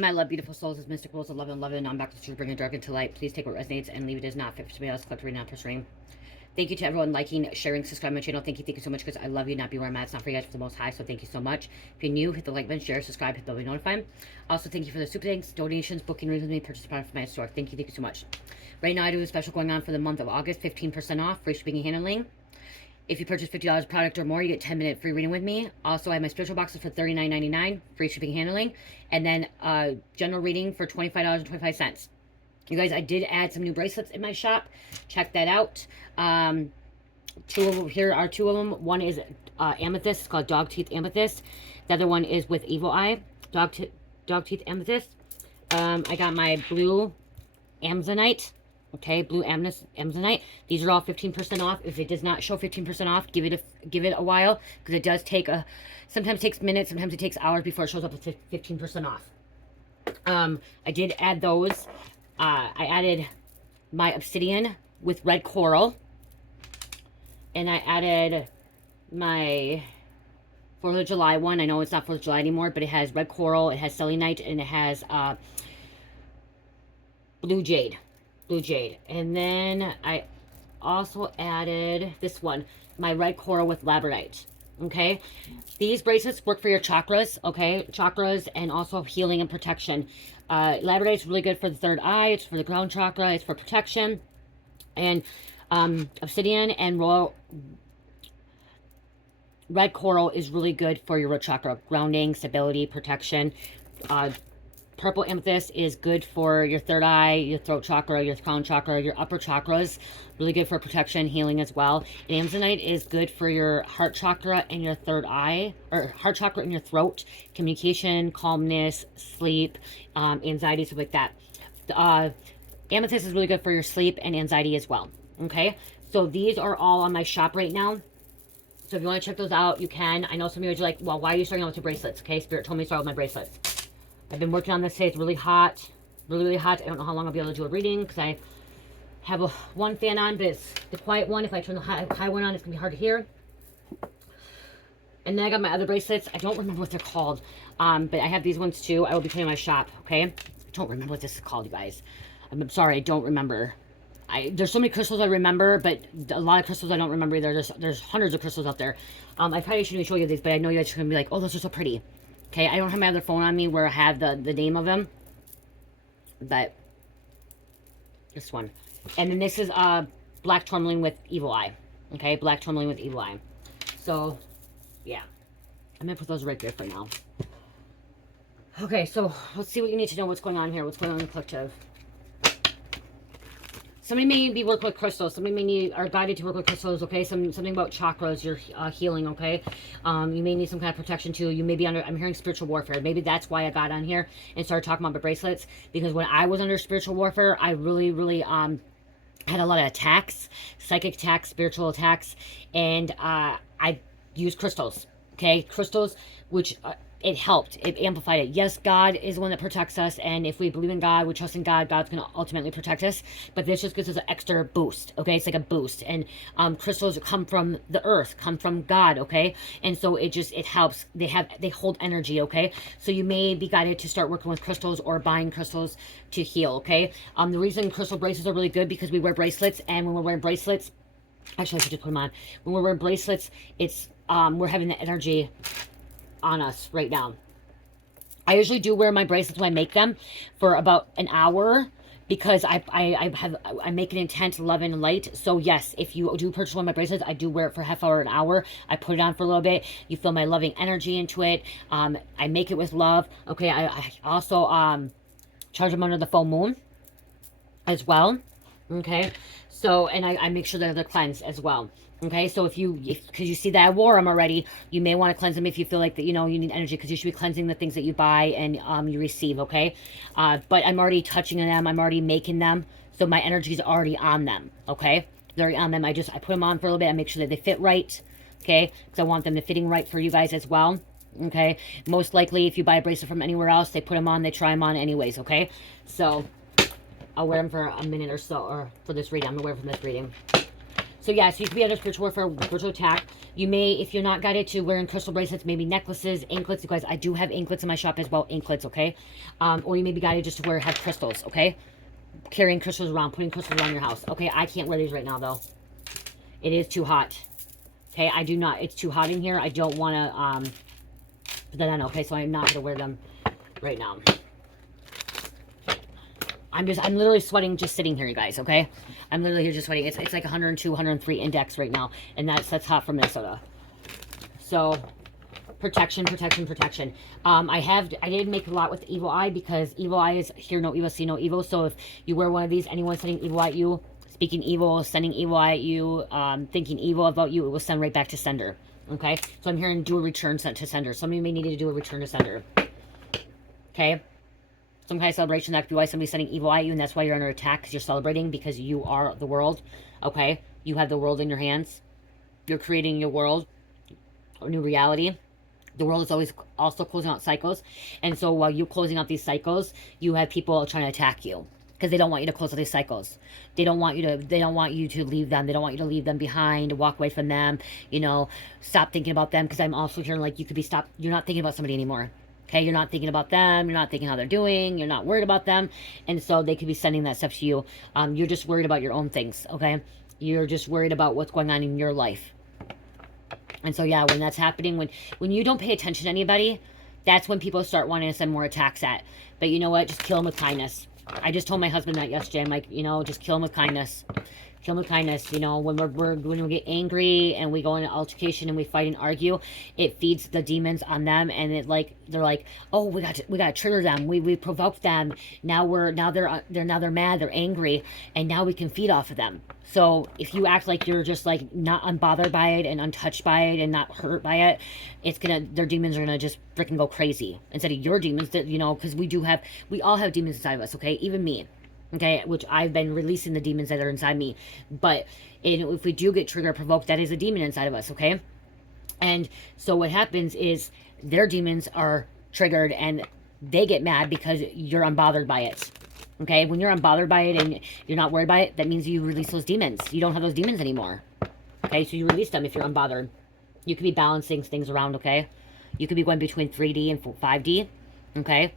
my love, beautiful souls, is mysticals, 11. I'm back to bring a dark into light. Please take what resonates and leave it as not fit for me else. Click right now, press ring. Thank you to everyone liking, sharing, subscribing to my channel. Thank you so much, because I love you, not be where I'm at. It's not for you guys, for the most high, so thank you so much. If you're new, hit the like button, share, subscribe, hit the bell, be notified. Also, thank you for the super thanks, donations, booking reasons, me purchase product from my store. Thank you so much. Right now, I do a special going on for the month of August, 15% off, free shipping and handling. If you purchase $50 product or more, you get 10-minute free reading with me. Also, I have my spiritual boxes for $39.99, free shipping and handling. And then general reading for $25.25. You guys, I did add some new bracelets in my shop. Check that out. Here are two of them. One is amethyst. It's called Dog Teeth Amethyst. The other one is with Evil Eye. Dog Teeth Amethyst. I got my blue Amazonite. Okay, blue Amazonite. These are all 15% off. If it does not show 15% off, give it a while, because it does take sometimes it takes minutes, sometimes it takes hours before it shows up with 15% off. I did add those. I added my obsidian with red coral, and I added my 4th of July one. I know it's not 4th of July anymore, but it has red coral, it has selenite, and it has blue jade. And then I also added this one, my red coral with labradorite. Okay, these bracelets work for your chakras. Okay, chakras, and also healing and protection. Labradorite is really good for the third eye. It's for the ground chakra. It's for protection. And obsidian and red coral is really good for your root chakra, grounding, stability, protection. Purple amethyst is good for your third eye, your throat chakra, your crown chakra, your upper chakras. Really good for protection, healing as well. And Amazonite is good for your heart chakra and your third eye, or heart chakra and your throat. Communication, calmness, sleep, anxiety, stuff like that. Amethyst is really good for your sleep and anxiety as well. Okay, so these are all on my shop right now. So if you want to check those out, you can. I know some of you are like, well, why are you starting out with your bracelets? Okay, Spirit told me to start with my bracelets. I've been working on this today. It's really hot. Really hot. I don't know how long I'll be able to do a reading, because I have one fan on, but it's the quiet one. If I turn the high one on, it's going to be hard to hear. And then I got my other bracelets. I don't remember what they're called. But I have these ones too. I will be putting in my shop, okay? I don't remember what this is called, you guys. I'm sorry, I don't remember. There's so many crystals I remember, but a lot of crystals I don't remember either. There's hundreds of crystals out there. I probably shouldn't even show you these, but I know you guys are going to be like, oh, those are so pretty. Okay, I don't have my other phone on me where I have the name of them. But this one. And then this is black tourmaline with Evil Eye. Okay, black tourmaline with Evil Eye. So, yeah. I'm going to put those right there for now. Okay, so let's see what you need to know. What's going on here. What's going on in the collective. Somebody may be working with crystals. Somebody are guided to work with crystals, okay? Something about chakras, your healing, okay? You may need some kind of protection too. You may be under, I'm hearing spiritual warfare. Maybe that's why I got on here and started talking about the bracelets. Because when I was under spiritual warfare, I really had a lot of attacks, psychic attacks, spiritual attacks. And I used crystals, okay? Crystals, which... it helped. It amplified it. Yes, God is the one that protects us, and if we believe in God, we trust in God, God's going to ultimately protect us. But this just gives us an extra boost, okay? It's like a boost. And crystals come from the earth, come from God, okay? And so it helps. They hold energy, okay? So you may be guided to start working with crystals or buying crystals to heal, okay? The reason crystal bracelets are really good, because we wear bracelets, and when we're wearing bracelets, actually I should just put them on. When we're wearing bracelets, it's we're having the energy on us right now. I usually do wear my bracelets when I make them for about an hour, because I make it intent, love, and light. So yes, if you do purchase one of my bracelets, I do wear it for a half hour, an hour. I put it on for a little bit. You feel my loving energy into it. I make it with love. Okay, I also charge them under the full moon as well. Okay, so, and I make sure that they're cleansed as well. Okay, so because you see that I wore them already, you may want to cleanse them if you feel like that, you need energy, because you should be cleansing the things that you buy and you receive, okay? But I'm already touching them, I'm already making them, so my energy is already on them, okay? They're already on them. I put them on for a little bit, I make sure that they fit right, okay? Because I want them to fitting right for you guys as well, okay? Most likely, if you buy a bracelet from anywhere else, they put them on, they try them on anyways, okay? So, I'll wear them for a minute or so, or for this reading. I'm going to wear them for this reading. So yeah, so you could be under spiritual warfare, spiritual attack. You may, if you're not guided to wearing crystal bracelets, maybe necklaces, anklets. You guys, I do have anklets in my shop as well, anklets, okay? Or you may be guided just to have crystals, okay? Carrying crystals around, putting crystals around your house. Okay, I can't wear these right now, though. It is too hot. Okay, I do not. It's too hot in here. I don't want to put that on, okay? So I'm not going to wear them right now. I'm literally sweating just sitting here, you guys, okay? I'm literally here just sweating. It's like 102, 103 index right now, and that's hot for Minnesota. So, protection, protection, protection. I did make a lot with evil eye because evil eye is hear no evil, see no evil. So if you wear one of these, anyone sending evil at you, speaking evil, sending evil at you, thinking evil about you, it will send right back to sender. Okay? So I'm hearing do a return to sender. Some of you may need to do a return to sender. Okay? Some kind of celebration. That could be why somebody's sending evil at you, and that's why you're under attack, because you're celebrating, because you are the world. Okay? You have the world in your hands. You're creating your world, a new reality. The world is always also closing out cycles. And so while you're closing out these cycles, you have people trying to attack you. Because they don't want you to close out these cycles. They don't want you to leave them. They don't want you to leave them behind, walk away from them, you know, stop thinking about them. Because I'm also hearing like you could be stopped. You're not thinking about somebody anymore. Okay, you're not thinking about them. You're not thinking how they're doing. You're not worried about them. And so they could be sending that stuff to you. You're just worried about your own things, okay? You're just worried about what's going on in your life. And so, yeah, when that's happening, when you don't pay attention to anybody, that's when people start wanting to send more attacks at. But you know what? Just kill them with kindness. I just told my husband that yesterday. I'm like, you know, just kill them with kindness. Kill them with kindness. You know, when we get angry and we go into altercation and we fight and argue, it feeds the demons on them, and they're like, oh, we got to trigger them. We provoked them. Now they're mad. They're angry, and now we can feed off of them. So if you act like you're just like not unbothered by it and untouched by it and not hurt by it, their demons are gonna just freaking go crazy instead of your demons. That, you know, because we all have demons inside of us. Okay, even me. Okay, which I've been releasing the demons that are inside me. But if we do get trigger provoked, that is a demon inside of us. Okay, and so what happens is their demons are triggered and they get mad because you're unbothered by it. Okay, when you're unbothered by it and you're not worried by it, that means you release those demons. You don't have those demons anymore. Okay, so you release them if you're unbothered. You could be balancing things around, okay? You could be going between 3D and 5D, okay?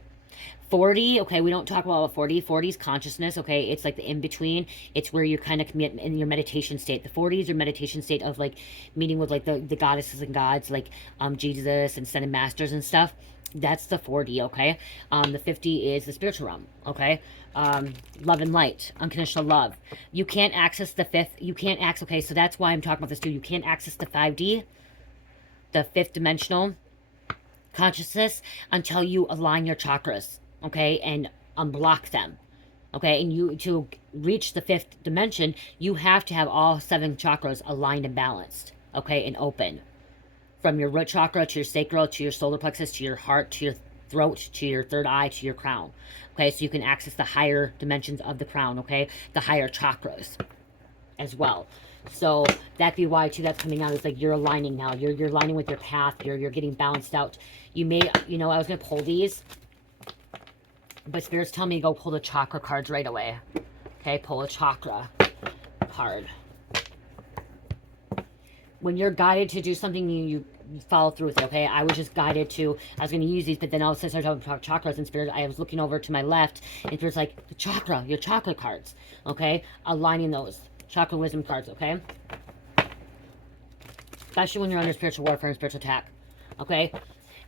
4D, okay, we don't talk about 4D. 4D is consciousness, okay? It's like the in-between. It's where you kind of commit in your meditation state. The 4D is your meditation state of, like, meeting with, like, the goddesses and gods, like Jesus and Ascended Masters and stuff. That's the 4D, okay? The 50 is the spiritual realm, okay? Love and light, unconditional love. You can't access the 5th. You can't access, okay, so that's why I'm talking about this too. You can't access the 5D, the 5th dimensional consciousness, until you align your chakras, okay, and unblock them, okay? And to reach the 5th dimension, you have to have all 7 chakras aligned and balanced, okay, and open. From your root chakra to your sacral to your solar plexus to your heart to your throat to your third eye to your crown. Okay, so you can access the higher dimensions of the crown, okay? The higher chakras as well. So that'd be why too that's coming out is like you're aligning now. You're aligning with your path. You're getting balanced out. You may, you know, I was gonna pull these, but Spirit's telling me to go pull the chakra cards right away. Okay, pull a chakra card. When you're guided to do something, you follow through with it, okay? I was just guided to, I was going to use these, but then all of a sudden I started talking about chakras, and Spirit, I was looking over to my left, and Spirit's like, the chakra, your chakra cards, okay? Aligning those. Chakra wisdom cards, okay? Especially when you're under spiritual warfare and spiritual attack, okay?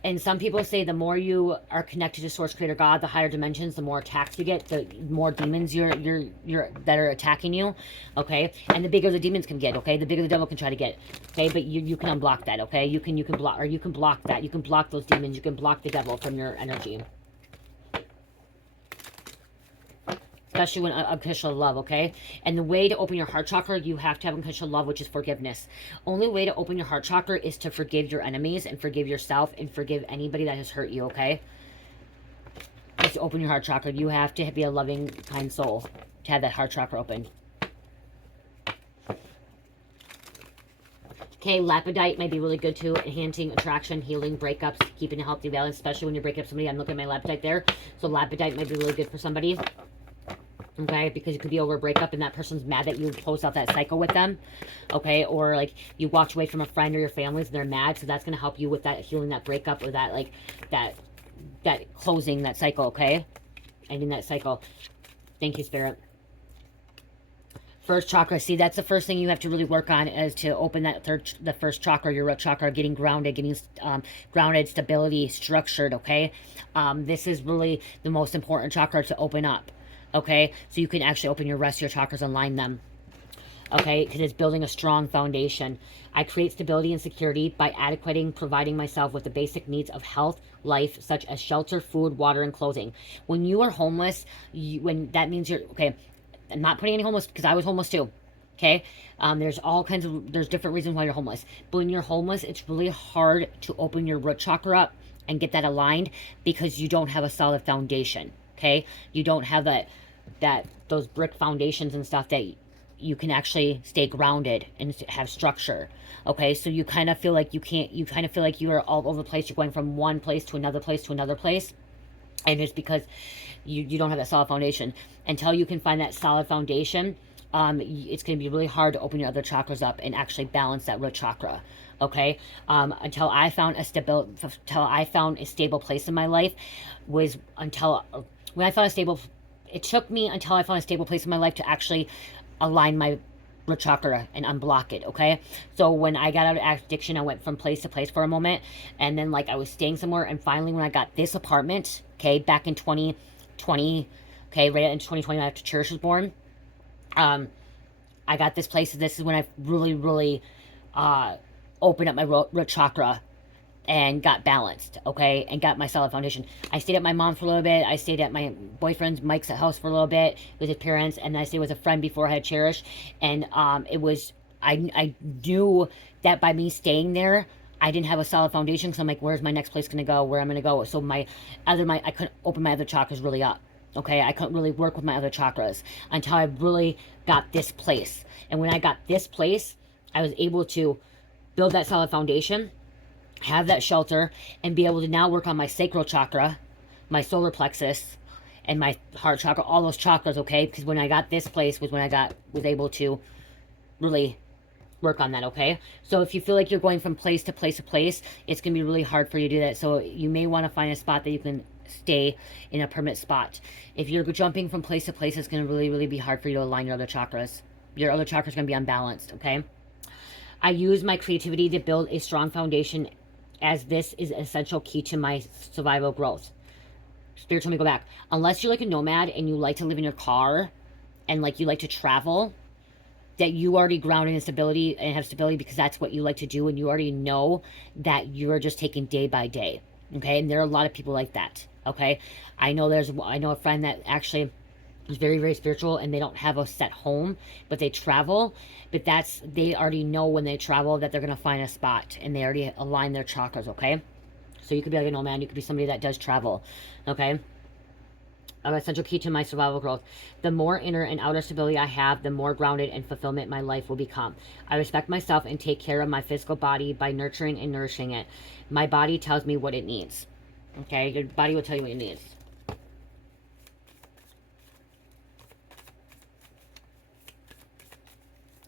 And some people say the more you are connected to Source Creator God, the higher dimensions, the more attacks you get, the more demons that are attacking you, okay? And the bigger the demons can get, okay? The bigger the devil can try to get, okay? But you can unblock that, okay? You can block that. You can block those demons. You can block the devil from your energy. Especially when unconditional love, okay? And the way to open your heart chakra, you have to have unconditional love, which is forgiveness. Only way to open your heart chakra is to forgive your enemies and forgive yourself and forgive anybody that has hurt you, okay? Just to open your heart chakra, you have to be a loving, kind soul to have that heart chakra open. Okay, lapidite might be really good too. Enhancing attraction, healing, breakups, keeping a healthy balance, especially when you're breaking up somebody. I'm looking at my lapidite there. So lapidite might be really good for somebody. Okay, because it could be over a breakup and that person's mad that you closed out that cycle with them. Okay, or like you walked away from a friend or your families and they're mad, so that's going to help you with that healing that breakup, or that like that closing that cycle. Okay, ending that cycle. Thank you, Spirit. First chakra. See, that's the first thing you have to really work on, is to open the first chakra, your root chakra, getting grounded, getting grounded, stability, structured. Okay, this is really the most important chakra to open up. Okay, so you can actually open your rest of your chakras and line them. Okay, because it's building a strong foundation. I create stability and security by providing myself with the basic needs of health, life, such as shelter, food, water, and clothing. When you are homeless, when that means you're, okay, I'm not putting any homeless, because I was homeless too. Okay, there's different reasons why you're homeless. But when you're homeless, it's really hard to open your root chakra up and get that aligned, because you don't have a solid foundation. Okay, you don't have those brick foundations and stuff that you can actually stay grounded and have structure. Okay, so you kind of feel like you kind of feel like you are all over the place. You're going from one place to another place to another place, and it's because you don't have that solid foundation. Until you can find that solid foundation, it's going to be really hard to open your other chakras up and actually balance that root chakra. Okay, until I found a stable place in my life, was until when I found a stable. It took me until I found a stable place in my life to actually align my root chakra and unblock it. Okay, so when I got out of addiction, I went from place to place for a moment, and then like I was staying somewhere, and finally when I got this apartment, okay, back in 2020, okay, right into 2020 after Cherish was born, I got this place. This is when I really opened up my root chakra and got balanced, okay, and got my solid foundation. I stayed at my mom for a little bit. I stayed at my boyfriend's, Mike's house, for a little bit with his parents, and then I stayed with a friend before I had Cherish. And it was, I knew that by me staying there, I didn't have a solid foundation, because I'm like, where's my next place going to go? Where I'm going to go? So I couldn't open my other chakras really up. Okay, I couldn't really work with my other chakras until I really got this place. And when I got this place, I was able to build that solid foundation, have that shelter, and be able to now work on my sacral chakra, my solar plexus, and my heart chakra, all those chakras. Okay, because when I got this place was when I was able to really work on that. Okay, so if you feel like you're going from place to place to place, it's gonna be really hard for you to do that. So you may want to find a spot that you can stay in a permanent spot. If you're jumping from place to place, it's gonna really be hard for you to align your other chakras. Your other chakras are gonna be unbalanced. Okay, I use my creativity to build a strong foundation, as this is an essential key to my survival growth. Spirit told me go back. Unless you're like a nomad and you like to live in your car and like you like to travel, that you already grounded in stability and have stability because that's what you like to do, and you already know that you're just taking day by day. Okay, and there are a lot of people like that. Okay, I know a friend that actually is very spiritual, and they don't have a set home, but they travel. But they already know when they travel that they're going to find a spot, and they already align their chakras. Okay, so you could be like a nomad, you could be somebody that does travel. Okay, essential key to my survival growth. The more inner and outer stability I have, the more grounded and fulfillment my life will become. I respect myself and take care of my physical body by nurturing and nourishing it. My body tells me what it needs. Okay, your body will tell you what it needs.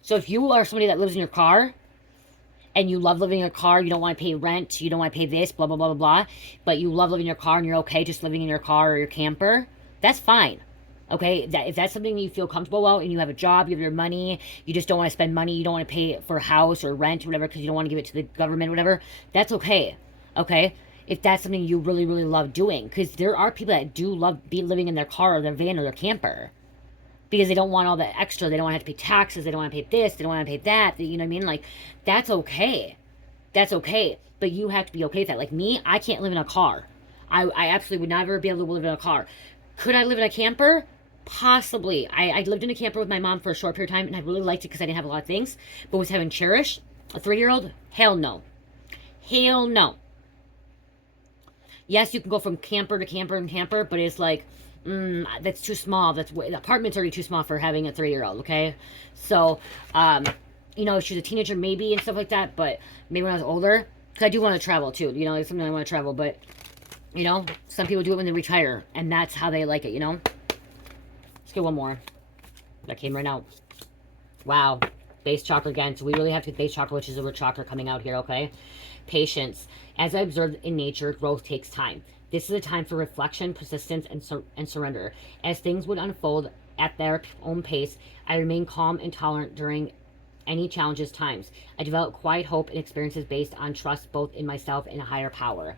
So if you are somebody that lives in your car, and you love living in your car, you don't want to pay rent, you don't want to pay this, blah, blah, blah, blah, blah, but you love living in your car and you're okay just living in your car or your camper, that's fine. Okay, if that's something you feel comfortable about, and you have a job, you have your money, you just don't want to spend money, you don't want to pay for a house or rent or whatever because you don't want to give it to the government or whatever, that's okay. Okay, if that's something you really love doing, because there are people that do love living in their car or their van or their camper, because they don't want all that extra. They don't want to have to pay taxes. They don't want to pay this. They don't want to pay that. You know what I mean? Like, that's okay. That's okay. But you have to be okay with that. Like me, I can't live in a car. I absolutely would never be able to live in a car. Could I live in a camper? Possibly. I lived in a camper with my mom for a short period of time, and I really liked it because I didn't have a lot of things. But with having Cherish, a 3-year-old, hell no. Hell no. Yes, you can go from camper to camper and camper, but it's like, that's too small. The apartment's already too small for having a 3-year-old, okay? So, you know, she's a teenager maybe and stuff like that, but maybe when I was older, because I do want to travel too, you know, it's something I want to travel, but, you know, some people do it when they retire, and that's how they like it, you know? Just get one more. That came right out. Wow. Base chakra again. So we really have to get base chakra, which is the root chakra coming out here, okay? Patience. As I observed in nature, growth takes time. This is a time for reflection, persistence, and surrender. As things would unfold at their own pace, I remain calm and tolerant during any challenges times. I develop quiet hope and experiences based on trust both in myself and a higher power.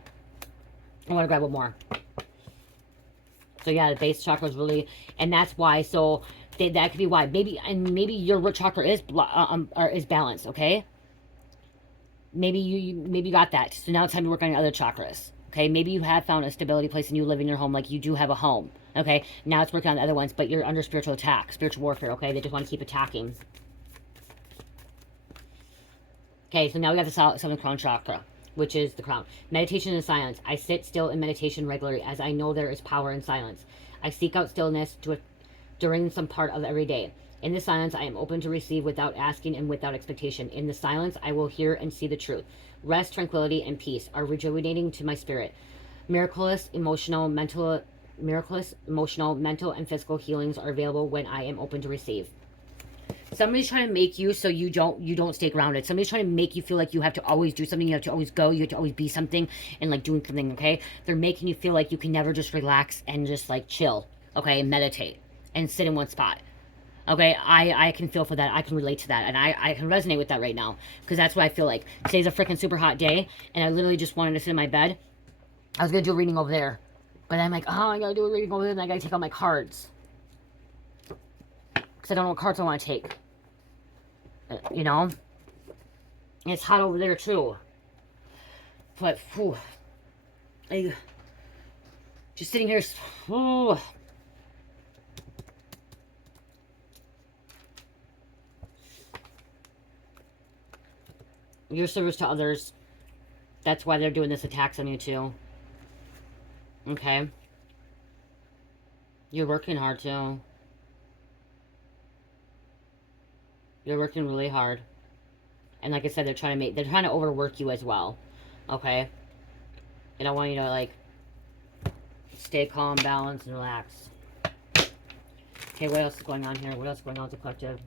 I want to grab one more. So yeah, the base chakra is really, and that's why. So that could be why. Maybe your root chakra is balanced. Okay. Maybe you got that. So now it's time to work on your other chakras. Okay. Maybe you have found a stability place and you live in your home, like you do have a home. Okay. Now it's working on the other ones, but you're under spiritual attack, spiritual warfare. Okay. They just want to keep attacking. Okay. So now we got the seventh crown chakra, which is the crown. Meditation and silence. I sit still in meditation regularly as I know there is power in silence. I seek out stillness during some part of every day. In the silence, I am open to receive without asking and without expectation. In the silence, I will hear and see the truth. Rest, tranquility, and peace are rejuvenating to my spirit. Miraculous, emotional, mental, and physical healings are available when I am open to receive. Somebody's trying to make you so you don't stay grounded. Somebody's trying to make you feel like you have to always do something. You have to always go. You have to always be something and like doing something, okay? They're making you feel like you can never just relax and just like chill, okay? And meditate and sit in one spot. Okay, I can feel for that. I can relate to that. And I can resonate with that right now. Because that's what I feel like. Today's a freaking super hot day. And I literally just wanted to sit in my bed. I was going to do a reading over there. But I'm like, oh, I got to do a reading over there. And I got to take out my cards. Because I don't know what cards I want to take. You know? And it's hot over there too. But, whew. Just sitting here. Whew. Your service to others. That's why they're doing this attacks on you too. Okay. You're working hard too. You're working really hard. And like I said, they're trying to overwork you as well. Okay. And I want you to like stay calm, balanced, and relax. Okay, what else is going on here? What else is going on with the collective?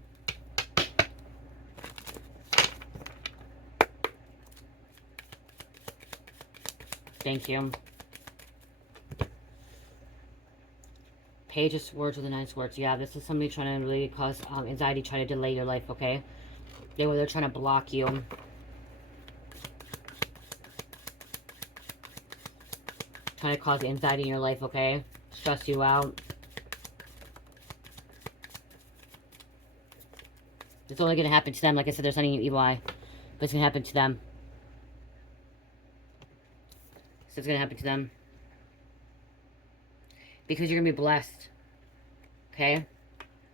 Thank you. Page of Swords with the Nine Swords. Yeah, this is somebody trying to really cause anxiety, trying to delay your life, okay? They're trying to block you. Trying to cause anxiety in your life, okay? Stress you out. It's only going to happen to them. Like I said, they're sending you evil eye. But it's going to happen to them. So it's going to happen to them. Because you're going to be blessed. Okay?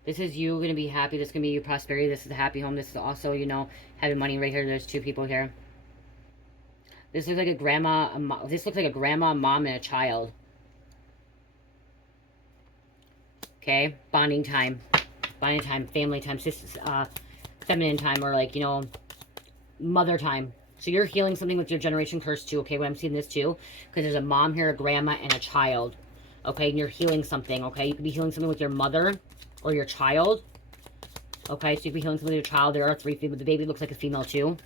This is you going to be happy. This is going to be your prosperity. This is a happy home. This is also, you know, having money right here. There's two people here. This looks like a grandma. This looks like a grandma, mom, and a child. Okay? Bonding time. Bonding time. Family time. Feminine time. Or like, you know, mother time. So you're healing something with your generation curse too, okay? When I'm seeing this too. Because there's a mom here, a grandma, and a child. Okay? And you're healing something, okay? You could be healing something with your mother or your child. Okay? So you could be healing something with your child. There are three female. The baby looks like a female too.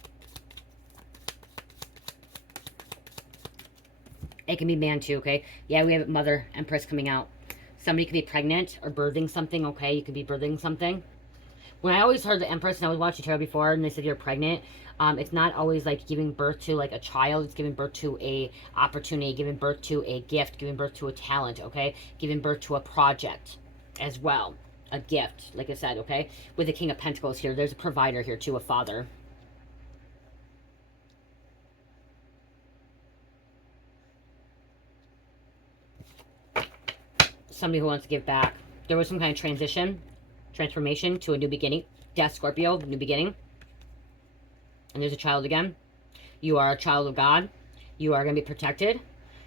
It can be man too, okay? Yeah, we have Mother Empress coming out. Somebody could be pregnant or birthing something, okay? You could be birthing something. When I always heard the Empress, and I was watching tarot before, and they said you're pregnant, it's not always like giving birth to like a child. It's giving birth to a opportunity, giving birth to a gift, giving birth to a talent, okay? Giving birth to a project as well. A gift, like I said, okay? With the King of Pentacles here, there's a provider here too, a father. Somebody who wants to give back. There was some kind of transformation to a new beginning. Death, Scorpio, new beginning. And there's a child again. You are a child of God. You are going to be protected.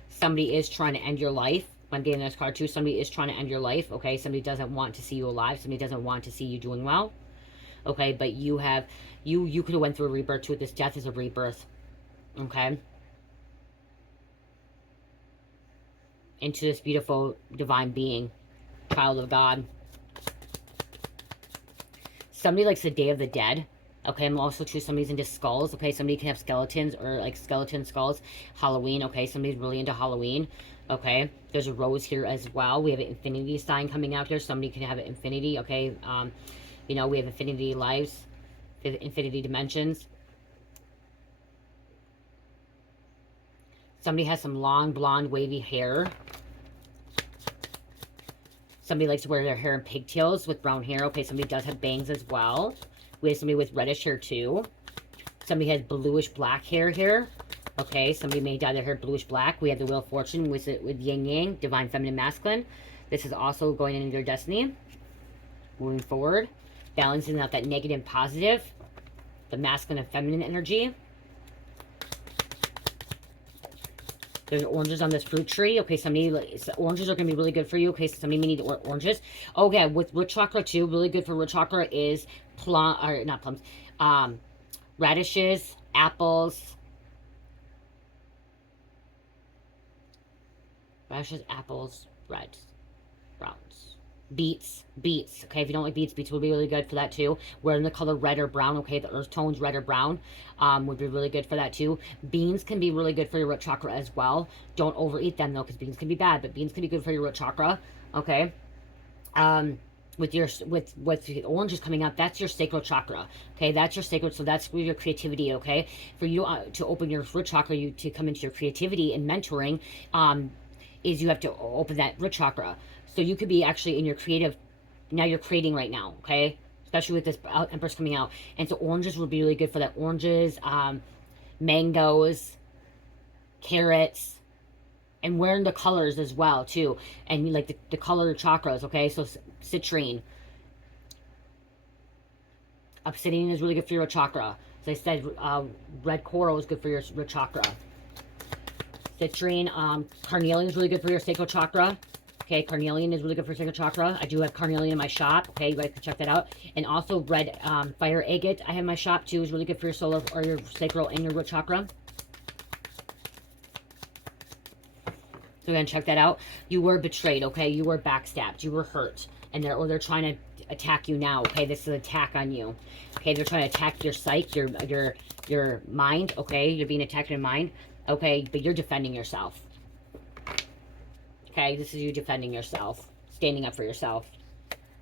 Somebody is trying to end your life. I'm getting this card too. Somebody is trying to end your life, okay? Somebody doesn't want to see you alive. Somebody doesn't want to see you doing well, okay? But you have, you could have went through a rebirth too. This death is a rebirth, okay? Into this beautiful divine being, child of God. Somebody likes the Day of the Dead. Okay, I'm also too, somebody's into skulls. Okay, somebody can have skeletons or like skeleton skulls. Halloween, okay, somebody's really into Halloween. Okay, there's a rose here as well. We have an infinity sign coming out here. Somebody can have an infinity, okay. You know, we have infinity lives, infinity dimensions. Somebody has some long, blonde, wavy hair. Somebody likes to wear their hair in pigtails with brown hair. Okay, somebody does have bangs as well. We have somebody with reddish hair too. Somebody has bluish black hair here. Okay, somebody may dye their hair bluish black. We have the Wheel of Fortune with yin yang, divine feminine masculine. This is also going into your destiny. Moving forward, balancing out that negative and positive, the masculine and feminine energy. There's oranges on this fruit tree. Okay, oranges are going to be really good for you. Okay, so somebody may need oranges. Oh, yeah, with root chakra too, really good for root chakra is radishes, apples. Radishes, apples, reds, browns. Beets. Okay, if you don't like beets will be really good for that too. Wearing the color red or brown, okay, the earth tones red or brown would be really good for that too. Beans can be really good for your root chakra as well. Don't overeat them though, because beans can be bad, but beans can be good for your root chakra. Okay, with the oranges coming out, that's your sacral chakra. Okay, that's your sacral, so that's where your creativity. Okay, for you to open your root chakra, you to come into your creativity and mentoring, is you have to open that root chakra. So you could be actually in your creative, now you're creating right now, okay? Especially with this Empress coming out. And so oranges would be really good for that. Oranges, mangoes, carrots, and wearing the colors as well, too. And like the color chakras, okay? So citrine. Obsidian is really good for your chakra. As I said, red coral is good for your root chakra. Citrine, carnelian is really good for your sacral chakra. Okay, carnelian is really good for sacral chakra. I do have carnelian in my shop. Okay, you guys can check that out. And also red fire agate I have in my shop too. Is really good for your solar or your sacral and your root chakra. So again, check that out. You were betrayed, okay? You were backstabbed. You were hurt. And they're trying to attack you now, okay? This is an attack on you. Okay, they're trying to attack your psyche, your mind, okay? You're being attacked in your mind. Okay, but you're defending yourself. Okay, this is you defending yourself, standing up for yourself.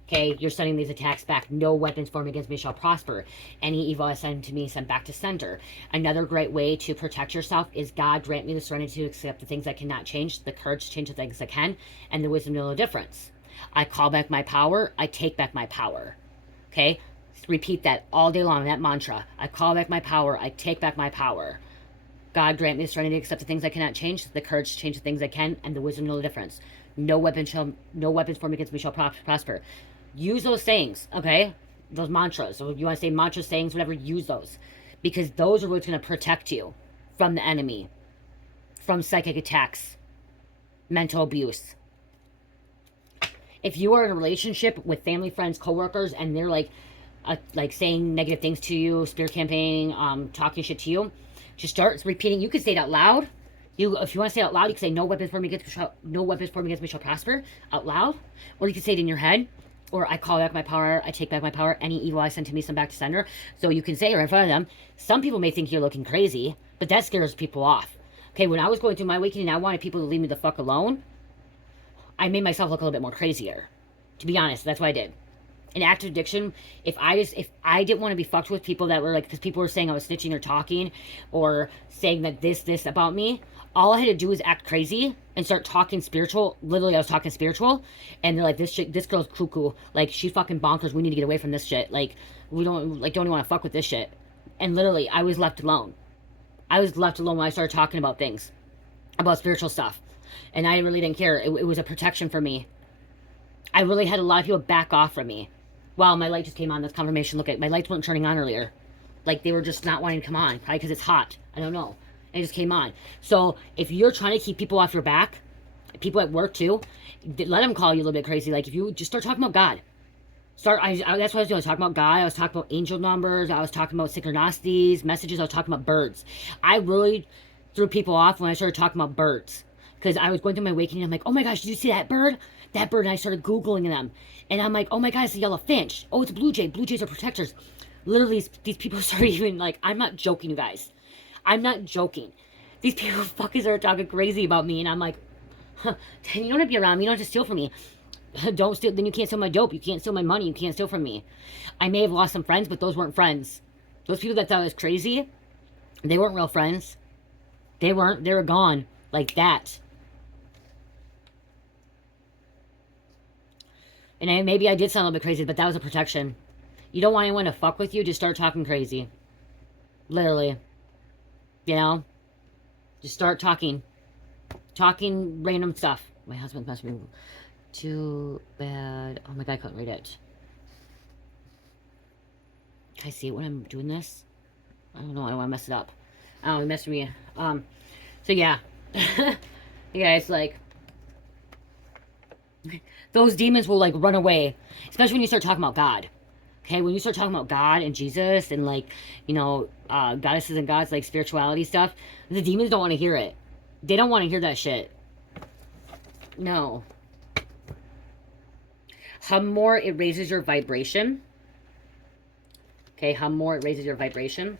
Okay, you're sending these attacks back. No weapons formed against me shall prosper. Any evil I send to me, send back to sender. Another great way to protect yourself is God grant me the serenity to accept the things I cannot change, the courage to change the things I can, and the wisdom to know the difference. I call back my power. I take back my power. Okay, repeat that all day long, that mantra. I call back my power. I take back my power. God grant me the serenity to accept the things I cannot change, the courage to change the things I can, and the wisdom to know the difference. No weapons formed against me shall prosper. Use those sayings, okay? Those mantras. So if you want to say mantras, sayings, whatever, use those. Because those are what's going to protect you from the enemy, from psychic attacks, mental abuse. If you are in a relationship with family, friends, coworkers, and they're like saying negative things to you, spirit campaigning, talking shit to you, just start repeating. You can say it out loud. If you want to say it out loud, you can say no weapons formed against me shall prosper out loud. Or you can say it in your head. Or I call back my power, I take back my power. Any evil I send to me, send back to sender. So you can say it right in front of them. Some people may think you're looking crazy, but that scares people off. Okay, when I was going through my awakening, I wanted people to leave me the fuck alone. I made myself look a little bit more crazier. To be honest, that's what I did. In active addiction, if I didn't want to be fucked with people that were like, because people were saying I was snitching or talking or saying that this about me, all I had to do was act crazy and start talking spiritual. Literally, I was talking spiritual, and they're like, this girl's cuckoo. Like, she's fucking bonkers. We need to get away from this shit. Like, we don't even want to fuck with this shit. And literally, I was left alone. I was left alone when I started talking about things, about spiritual stuff. And I really didn't care. It was a protection for me. I really had a lot of people back off from me. Wow, my light just came on. That's confirmation. Look, my lights weren't turning on earlier. Like, they were just not wanting to come on. Probably because it's hot. I don't know. And it just came on. So, if you're trying to keep people off your back, people at work too, let them call you a little bit crazy. Like, if you just start talking about God. That's what I was doing. I was talking about God. I was talking about angel numbers. I was talking about synchronicities, messages. I was talking about birds. I really threw people off when I started talking about birds. Because I was going through my awakening. I'm like, oh my gosh, did you see that bird? That bird, and I started Googling them. And I'm like, oh my God, it's a yellow finch. Oh, it's a blue jay. Blue jays are protectors. Literally, these people started even, like, I'm not joking, you guys. I'm not joking. These people fucking started talking crazy about me. And I'm like, huh, you don't have to be around me. You don't have to steal from me. Don't steal. Then you can't steal my dope. You can't steal my money. You can't steal from me. I may have lost some friends, but those weren't friends. Those people that thought I was crazy, they weren't real friends. They weren't. They were gone like that. And maybe I did sound a little bit crazy, but that was a protection. You don't want anyone to fuck with you, just start talking crazy. Literally. You know? Just start talking. Talking random stuff. My husband must be too bad. Oh my God, I couldn't read it. Can I see it when I'm doing this? I don't know. I don't want to mess it up. I don't want to mess with me. So yeah. Yeah, it's like... Those demons will, like, run away. Especially when you start talking about God. Okay? When you start talking about God and Jesus and, like, you know, goddesses and gods, like, spirituality stuff, the demons don't want to hear it. They don't want to hear that shit. No. Hum more, it raises your vibration. Okay, hum more, it raises your vibration.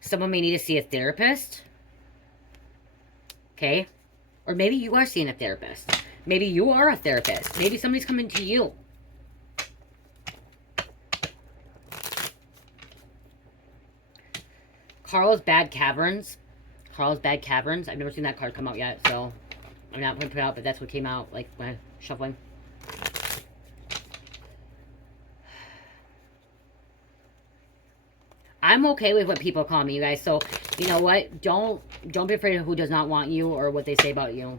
Someone may need to see a therapist. Okay? Or maybe you are seeing a therapist. Maybe you are a therapist. Maybe somebody's coming to you. Carl's Bad Caverns. Carl's Bad Caverns. I've never seen that card come out yet, so I'm not going to put it out, but that's what came out, like, when I was shuffling. I'm okay with what people call me, you guys. So, you know what? Don't be afraid of who does not want you or what they say about you.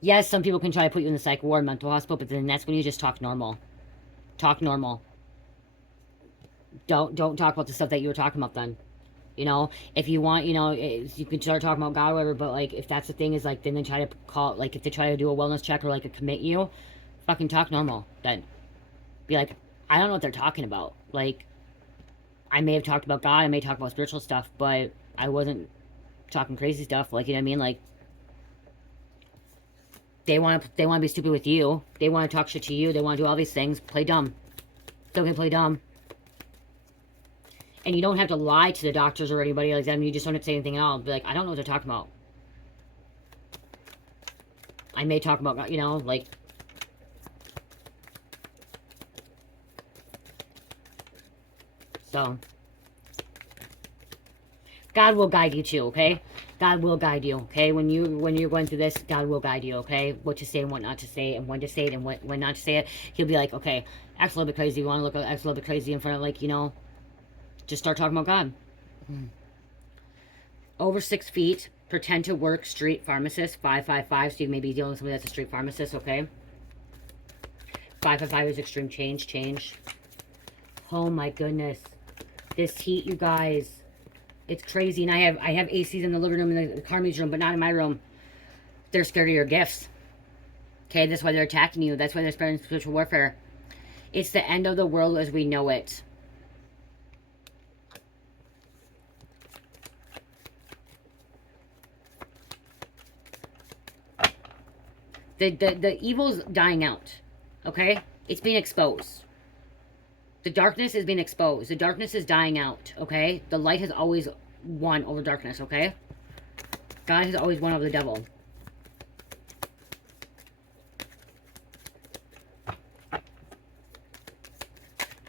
Yes, some people can try to put you in the psych ward, mental hospital, but then that's when you just talk normal. Talk normal. Don't talk about the stuff that you were talking about then. You know, if you want, you know, you can start talking about God or whatever, but, like, if that's the thing is, like, then they try to call, like, if they try to do a wellness check or, like, a commit you, fucking talk normal then. Be like, I don't know what they're talking about. Like, I may have talked about God, I may talk about spiritual stuff, but I wasn't talking crazy stuff. Like, you know what I mean? Like, they want to be stupid with you. They want to talk shit to you. They want to do all these things. Play dumb. Still gonna play dumb. And you don't have to lie to the doctors or anybody like that. I mean, you just don't have to say anything at all. Be like, I don't know what they're talking about. I may talk about, you know, like... So, God will guide you too, okay? God will guide you, okay? When you're going through this, God will guide you, okay? What to say and what not to say, and when to say it and when not to say it. He'll be like, okay, act a little bit crazy. You want to look act a little bit crazy in front of, like, you know, just start talking about God. Over 6 feet, pretend to work street pharmacist, 555. So you may be dealing with somebody that's a street pharmacist, okay? 555 is extreme change. Oh my goodness. This heat, you guys, it's crazy. And I have ACs in the living room and the Carmi's room, but not in my room. They're scared of your gifts. Okay, that's why they're attacking you. That's why they're spreading spiritual warfare. It's the end of the world as we know it. The evil's dying out. Okay? It's being exposed. The darkness is being exposed. The darkness is dying out, okay? The light has always won over darkness, okay? God has always won over the devil.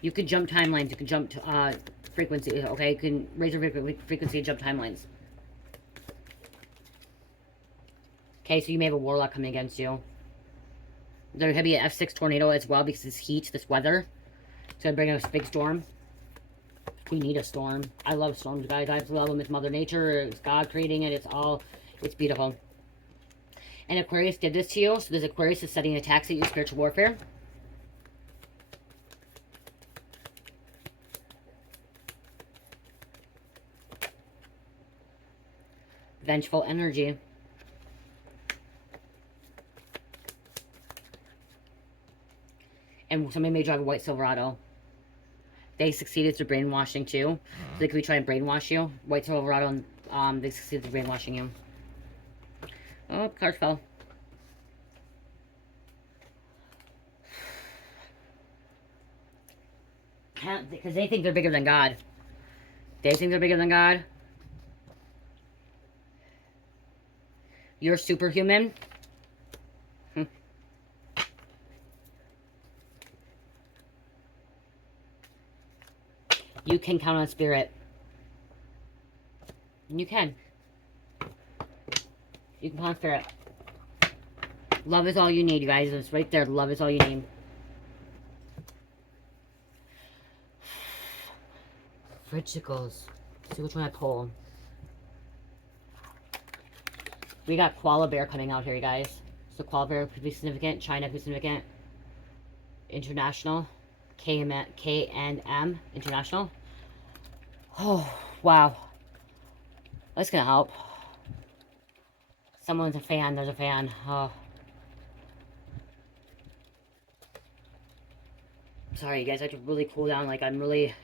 You can jump timelines. You can jump frequency, okay? You can raise your frequency and jump timelines. Okay, so you may have a warlock coming against you. There could be an F6 tornado as well because this heat, this weather. It's going to bring us a big storm. We need a storm. I love storms, guys. I love them. It's Mother Nature. It's God creating it. It's beautiful. And Aquarius did this to you. So this Aquarius is setting attacks at you, spiritual warfare. Vengeful energy. And somebody may drive a white Silverado. They succeeded through brainwashing too. So they could be trying to brainwash you. White Silverado, and they succeeded through brainwashing you. Oh, cards fell. Because they think they're bigger than God. They think they're bigger than God. You're superhuman. You can count on spirit. You can. You can count on spirit. Love is all you need, you guys. It's right there. Love is all you need. Fritzicles. See which one I pull. We got koala bear coming out here, you guys. So koala bear could be significant. China could be significant. International. K&M. International. Oh, wow. That's gonna help. Someone's a fan. There's a fan. Oh. Sorry, you guys. I have to really cool down. Like, I'm really...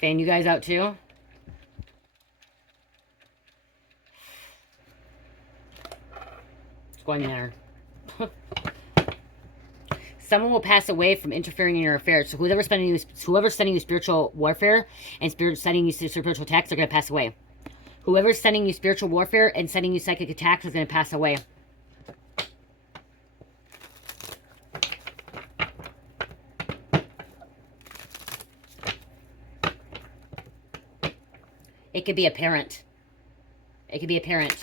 Fan you guys out too? It's going there. Someone will pass away from interfering in your affairs. So whoever's sending you spiritual warfare and sending you spiritual attacks, they're going to pass away. Whoever's sending you spiritual warfare and sending you psychic attacks is going to pass away. It could be a parent. It could be a parent.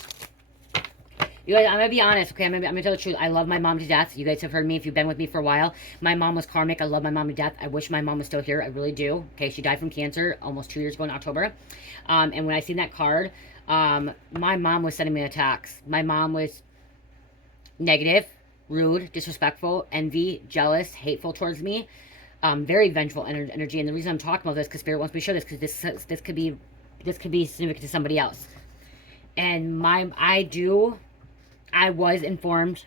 You guys, I'm going to be honest, okay? I'm going to tell the truth. I love my mom to death. You guys have heard me if you've been with me for a while. My mom was karmic. I love my mom to death. I wish my mom was still here. I really do. Okay, she died from cancer almost 2 years ago in October. And when I seen that card, my mom was sending me attacks. My mom was negative, rude, disrespectful, envy, jealous, hateful towards me. Very vengeful energy. And the reason I'm talking about this, because Spirit wants me to show this, because this could be significant to somebody else. And I was informed,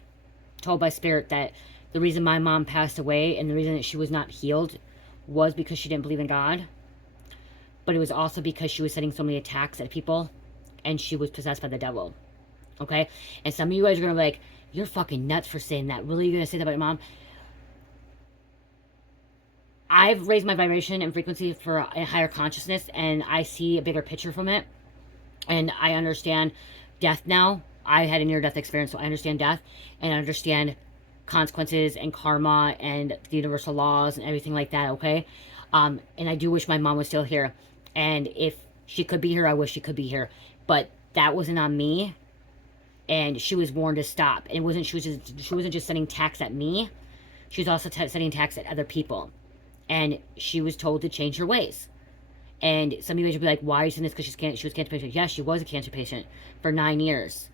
told by Spirit, that the reason my mom passed away and the reason that she was not healed was because she didn't believe in God. But it was also because she was sending so many attacks at people and she was possessed by the devil. Okay? And some of you guys are going to be like, you're fucking nuts for saying that. Really? You're going to say that about your mom? I've raised my vibration and frequency for a higher consciousness, and I see a bigger picture from it. And I understand death now. I had a near-death experience, so I understand death, and I understand consequences and karma and the universal laws and everything like that, okay? And I do wish my mom was still here. And if she could be here, I wish she could be here. But that wasn't on me, and she was warned to stop. And it wasn't, she wasn't just sending attacks at me. She was also sending attacks at other people. And she was told to change her ways. And some of you guys would be like, why are you saying this? Because she was a cancer patient. Yes, she was a cancer patient for 9 years.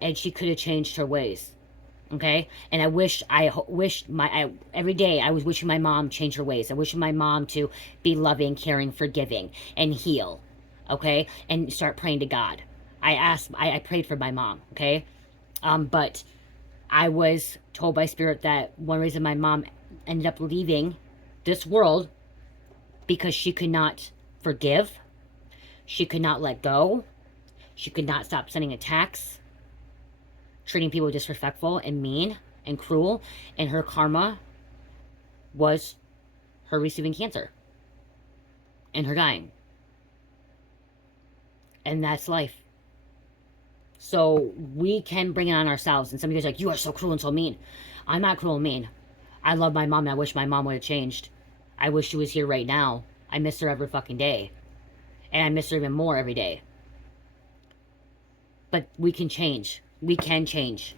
And she could have changed her ways. Okay? And every day I was wishing my mom changed her ways. I wish my mom to be loving, caring, forgiving, and heal. Okay? And start praying to God. I prayed for my mom. Okay? But I was told by Spirit that one reason my mom ended up leaving this world because she could not forgive, she could not let go, she could not stop sending attacks, treating people disrespectful and mean and cruel, and her karma was her receiving cancer and her dying. And that's life. So we can bring it on ourselves. And some of you guys are like, you are so cruel and so mean. I'm not cruel and mean. I love my mom and I wish my mom would have changed. I wish she was here right now. I miss her every fucking day. And I miss her even more every day. But we can change. We can change.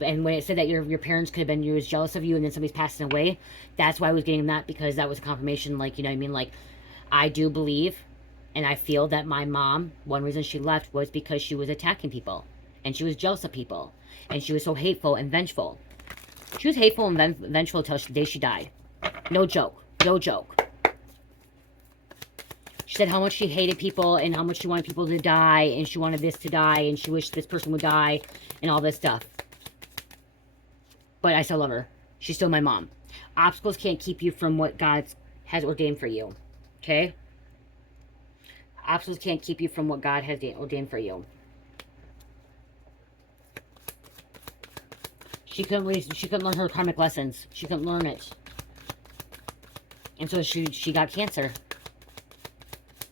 And when it said that your parents could have been, you was jealous of you and then somebody's passing away, that's why I was getting that, because that was a confirmation, like, you know what I mean? Like, I do believe and I feel that my mom, one reason she left was because she was attacking people. And she was jealous of people. And she was so hateful and vengeful. She was hateful and vengeful until the day she died. No joke. No joke. She said how much she hated people and how much she wanted people to die and she wanted this to die and she wished this person would die and all this stuff. but I still love her. She's still my mom. Obstacles can't keep you from what God has ordained for you. Okay? Obstacles can't keep you from what God has ordained for you. She couldn't learn her karmic lessons. She couldn't learn it. And so she got cancer.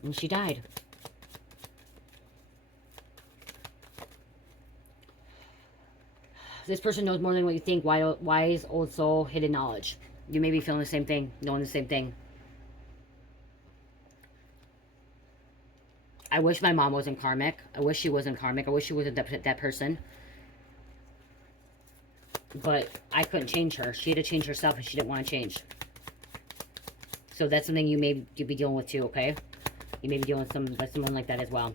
And she died. This person knows more than what you think. Wise old soul, hidden knowledge. You may be feeling the same thing, knowing the same thing. I wish my mom wasn't karmic. I wish she wasn't karmic. I wish she wasn't that person. But I couldn't change her. She had to change herself, and she didn't want to change. So that's something you may be dealing with too, okay? You may be dealing with someone like that as well.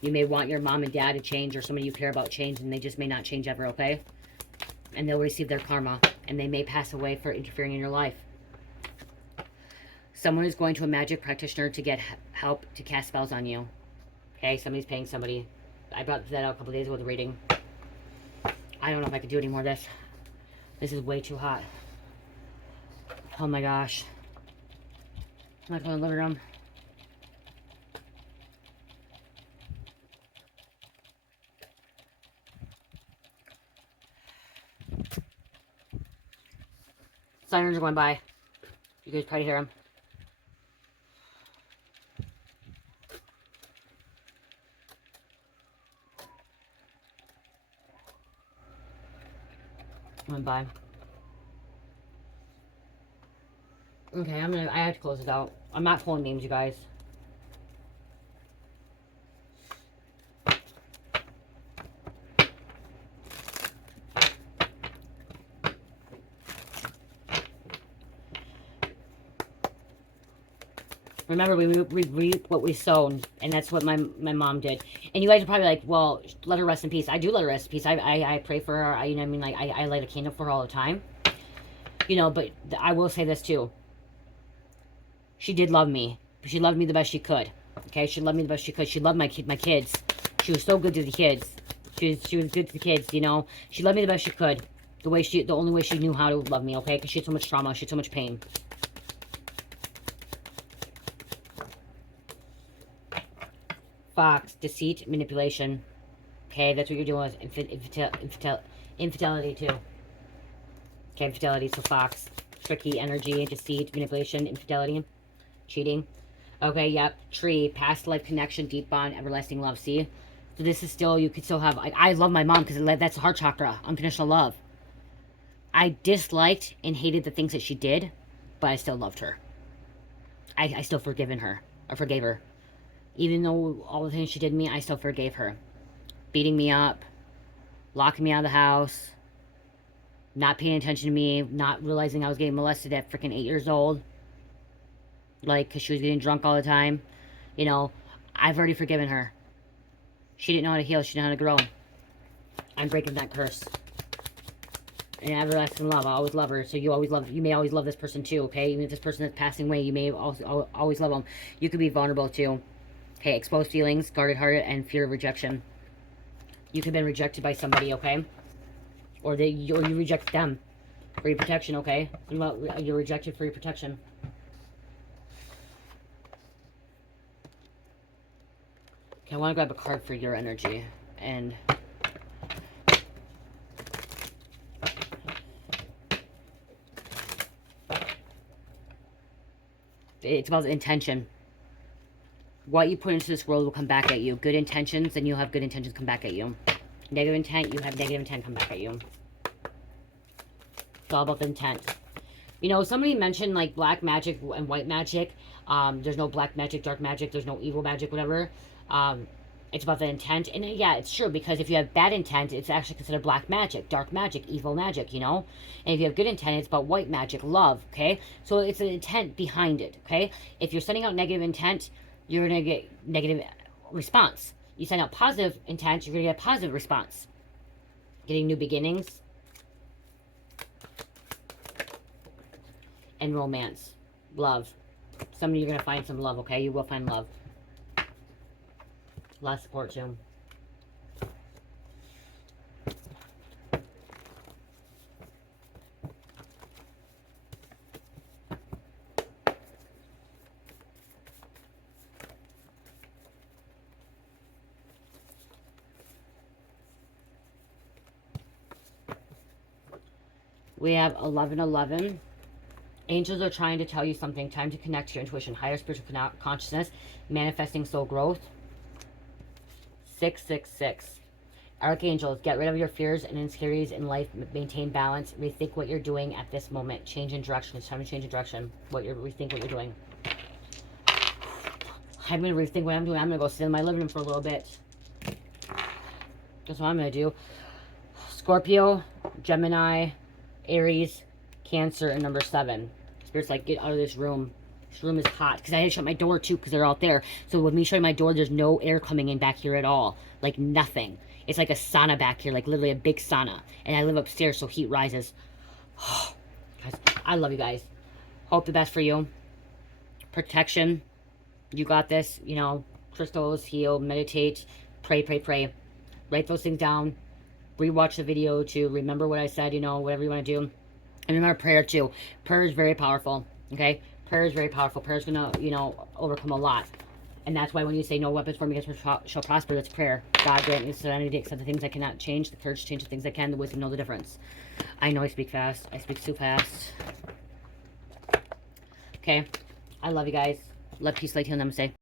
You may want your mom and dad to change, or somebody you care about change, and they just may not change ever, okay? And they'll receive their karma, and they may pass away for interfering in your life. Someone is going to a magic practitioner to get help to cast spells on you. Okay, somebody's paying somebody. I brought that out a couple days ago with the reading. I don't know if I could do any more of this. This is way too hot. Oh my gosh. I'm not going to the living room. Sirens are going by. You guys probably hear them. Going by. Okay, I have to close it out. I'm not pulling names, you guys. Remember, we reap what we sown, and that's what my mom did. And you guys are probably like, well, let her rest in peace. I do let her rest in peace. I pray for her. You know what I mean? Like, I light a candle for her all the time. You know, but I will say this too. She did love me. She loved me the best she could. Okay? She loved me the best she could. She loved my kids. She was so good to the kids. She was good to the kids, you know? She loved me the best she could. The only way she knew how to love me, okay? Because she had so much trauma. She had so much pain. Fox, deceit, manipulation. Okay, that's what you're doing with infidelity too. Okay, infidelity, so Fox. Tricky, energy, deceit, manipulation, infidelity, cheating. Okay, yep. Tree, past life connection, deep bond, everlasting love. See? So this is still, you could still have, I love my mom because that's the heart chakra, unconditional love. I disliked and hated the things that she did, but I still loved her. I still forgave her. Even though all the things she did to me, I still forgave her. Beating me up, locking me out of the house, not paying attention to me, not realizing I was getting molested at freaking 8 years old. Like, because she was getting drunk all the time. You know, I've already forgiven her. She didn't know how to heal. She didn't know how to grow. I'm breaking that curse. And everlasting love. I always love her. So you may always love this person too, okay? Even if this person is passing away, you may also always love them. You could be vulnerable too. Okay, exposed feelings, guarded heart, and fear of rejection. You could have been rejected by somebody, okay? Or you reject them for your protection, okay? You're rejected for your protection. Okay, I want to grab a card for your energy. And it's about intention. What you put into this world will come back at you. Good intentions, and you'll have good intentions come back at you. Negative intent, you have negative intent come back at you. It's all about the intent. You know, somebody mentioned like black magic and white magic. There's no black magic, dark magic. There's no evil magic, whatever. It's about the intent. And yeah, it's true, because if you have bad intent, it's actually considered black magic, dark magic, evil magic, you know? And if you have good intent, it's about white magic, love, okay? So it's an intent behind it, okay? If you're sending out negative intent, you're going to get negative response. You send out positive intent, you're going to get a positive response. Getting new beginnings. And romance. Love. Somebody, you're going to find some love, okay? You will find love. A lot of support, too. We have 1111. Angels are trying to tell you something. Time to connect to your intuition. Higher spiritual consciousness. Manifesting soul growth. 666. Archangels, get rid of your fears and insecurities in life. Maintain balance. Rethink what you're doing at this moment. Change in direction. It's time to change in direction. Rethink what you're doing. I'm going to rethink what I'm doing. I'm going to go sit in my living room for a little bit. That's what I'm going to do. Scorpio, Gemini, Aries, Cancer, and number 7. Spirit's like, get out of this room. This room is hot. Because I had to shut my door too because they're out there. So with me shutting my door, there's no air coming in back here at all. Like nothing. It's like a sauna back here. Like literally a big sauna. And I live upstairs so heat rises. Guys, I love you guys. Hope the best for you. Protection. You got this. You know, crystals, heal, meditate, pray, pray, pray. Write those things down. Rewatch the video to remember what I said, you know, whatever you want to do. And remember prayer too. Prayer is very powerful. Okay? Prayer is very powerful. Prayer is going to, you know, overcome a lot. And that's why when you say no weapons formed against me shall prosper, that's prayer. God grant me serenity to accept the things I cannot change, the courage to change the things I can, the wisdom to know the difference. I know I speak fast. I speak too fast. Okay. I love you guys. Love, peace, light, heal, namaste.